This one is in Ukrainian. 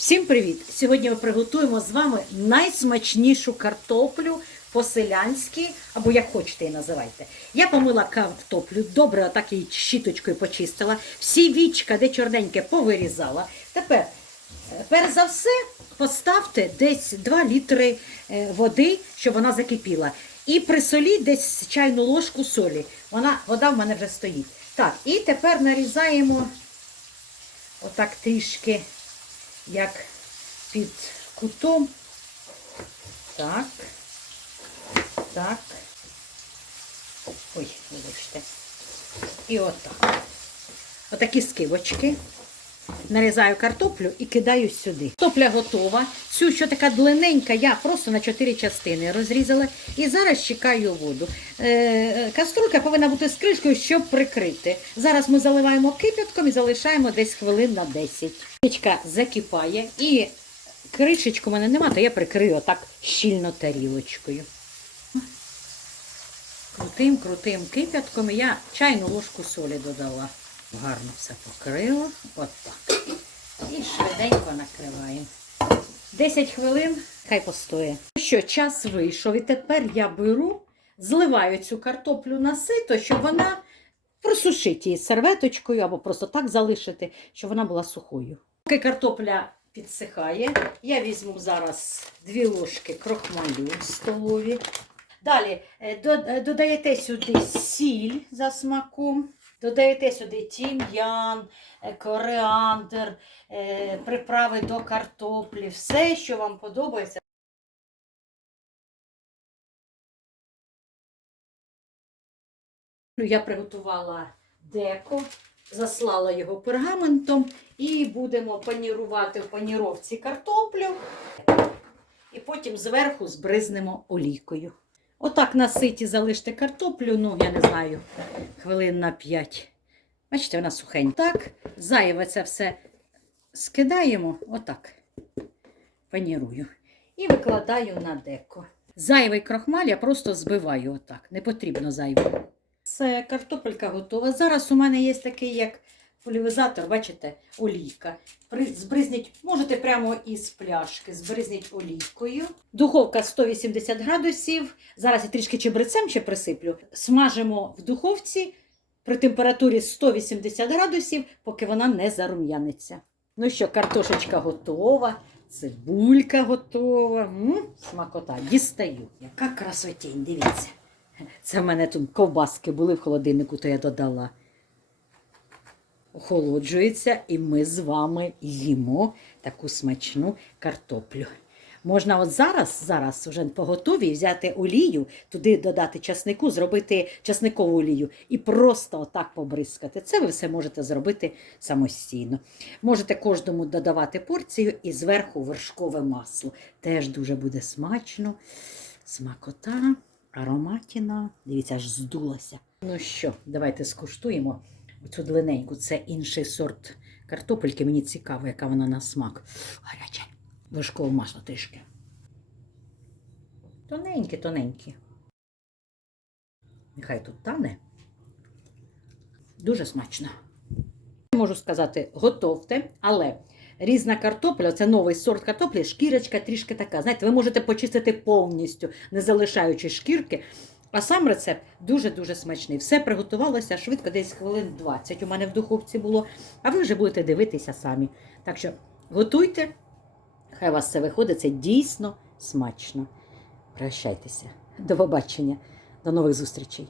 Всім привіт! Сьогодні ми приготуємо з вами найсмачнішу картоплю по-селянськи, або як хочете її називайте. Я помила картоплю, добре отак її щіточкою почистила, всі вічка, де чорненьке, повирізала. Тепер, е, перш за все, поставте десь 2 літри е, води, щоб вона закипіла. І присоліть десь чайну ложку солі. Вона, вода в мене вже стоїть. Так, і тепер нарізаємо отак трішки як під кутом. Так. Так. Ой, вибачте. І отак. Отакі скибочки. Нарізаю картоплю і кидаю сюди. Картопля готова. Цю, що така длинненька, я просто на 4 частини розрізала. І зараз чекаю воду. Е, каструлька повинна бути з кришкою, щоб прикрити. Зараз ми заливаємо кипятком і залишаємо десь хвилин на 10. Пічка закипає і кришечку в мене немає, то я прикрию отак щільно тарілочкою. Крутим, крутим кипятком я чайну ложку солі додала. Гарно все покрила. Отак. І швиденько накриваємо. 10 хвилин, хай постоє. Що, час вийшов, і тепер я беру, зливаю цю картоплю на сито, щоб вона просушити її серветочкою або просто так залишити, щоб вона була сухою. Поки картопля підсихає, я візьму зараз 2 ложки крохмалю столові. Далі е, е, додаєте сюди сіль за смаком, додаєте сюди тім'ян, е, коріандр, е, приправи до картоплі, все, що вам подобається. Я приготувала деко, заслала його пергаментом і будемо панірувати в паніровці картоплю. І потім зверху збризнемо олійкою. Отак на ситі залиште картоплю, ну, я не знаю, хвилин на 5. Бачите, вона сухенька. Так, зайве це все скидаємо, отак, панірую. І викладаю на деко. Зайвий крохмаль я просто збиваю отак. Не потрібно зайвого. Все, картопелька готова. Зараз у мене є такий, як полівізатор, бачите, олійка. Збризніть, можете прямо із пляшки, збризніть олійкою. Духовка 180 градусів. Зараз я трішки чебрецем ще присиплю. Смажимо в духовці при температурі 180 градусів, поки вона не зарум'яниться. Ну що, картошечка готова, цибулька готова. М, смакота, дістаю. Яка красотінь, дивіться. Це в мене тут ковбаски були в холодильнику, то я додала. Охолоджується, і ми з вами їмо таку смачну картоплю. Можна от зараз, зараз вже поготові взяти олію, туди додати часнику, зробити часникову олію і просто отак побризкати. Це ви все можете зробити самостійно. Можете кожному додавати порцію і зверху вершкове масло. Теж дуже буде смачно. Смакота, ароматіна. Дивіться, аж здулася. Ну що, давайте скуштуємо оцю длинненьку. Це інший сорт картопельки. Мені цікаво, яка вона на смак. Гаряче. Вершкове масло трішки. Тоненькі, тоненькі. Нехай тут тане. Дуже смачно. Можу сказати, готовте, але різна картопля, це новий сорт картоплі, шкірочка трішки така. Знаєте, ви можете почистити повністю, не залишаючи шкірки. А сам рецепт дуже-дуже смачний. Все приготувалося швидко, десь хвилин 20 у мене в духовці було, а ви вже будете дивитися самі. Так що готуйте, хай у вас все виходить, це дійсно смачно. Прощайтеся. До побачення, до нових зустрічей.